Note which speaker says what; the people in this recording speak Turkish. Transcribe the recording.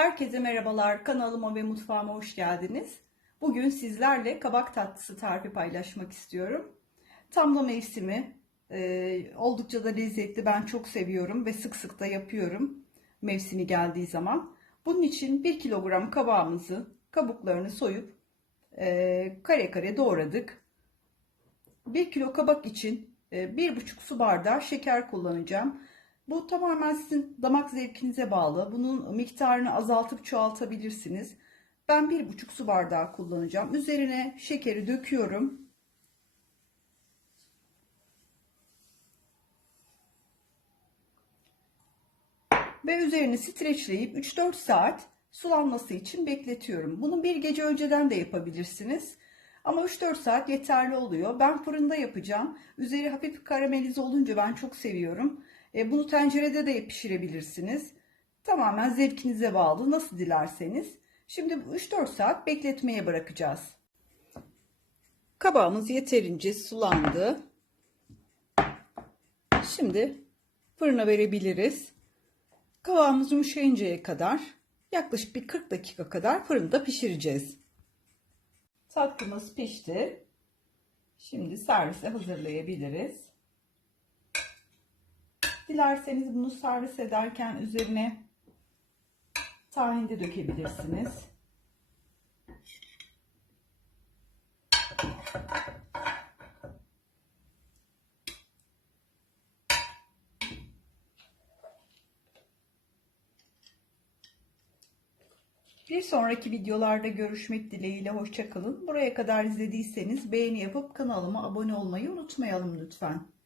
Speaker 1: Herkese merhabalar. Kanalıma ve mutfağıma hoş geldiniz. Bugün sizlerle kabak tatlısı tarifi paylaşmak istiyorum. Tam da mevsimi. Ee, oldukça da lezzetli. Ben çok seviyorum ve sık sık da yapıyorum mevsimi geldiği zaman. Bunun için 1 kilogram kabağımızı kabuklarını soyup e, kare kare doğradık. 1 kilo kabak için e, 1,5 su bardağı şeker kullanacağım. Bu tamamen sizin damak zevkinize bağlı. Bunun miktarını azaltıp çoğaltabilirsiniz. Ben bir buçuk su bardağı kullanacağım. Üzerine şekeri döküyorum. Ve üzerini streçleyip 3-4 saat sulanması için bekletiyorum. Bunu bir gece önceden de yapabilirsiniz. Ama 3-4 saat yeterli oluyor. Ben fırında yapacağım. Üzeri hafif karamelize olunca ben çok seviyorum. E, bunu tencerede de pişirebilirsiniz. Tamamen zevkinize bağlı. Nasıl dilerseniz. Şimdi 3-4 saat bekletmeye bırakacağız. Kabağımız yeterince sulandı. Şimdi fırına verebiliriz. Kabağımız yumuşayıncaya kadar yaklaşık bir 40 dakika kadar fırında pişireceğiz. Tatlımız pişti. Şimdi servise hazırlayabiliriz. Dilerseniz bunu servis ederken üzerine tahin de dökebilirsiniz. Bir sonraki videolarda görüşmek dileğiyle hoşçakalın. Buraya kadar izlediyseniz beğeni yapıp kanalıma abone olmayı unutmayalım lütfen.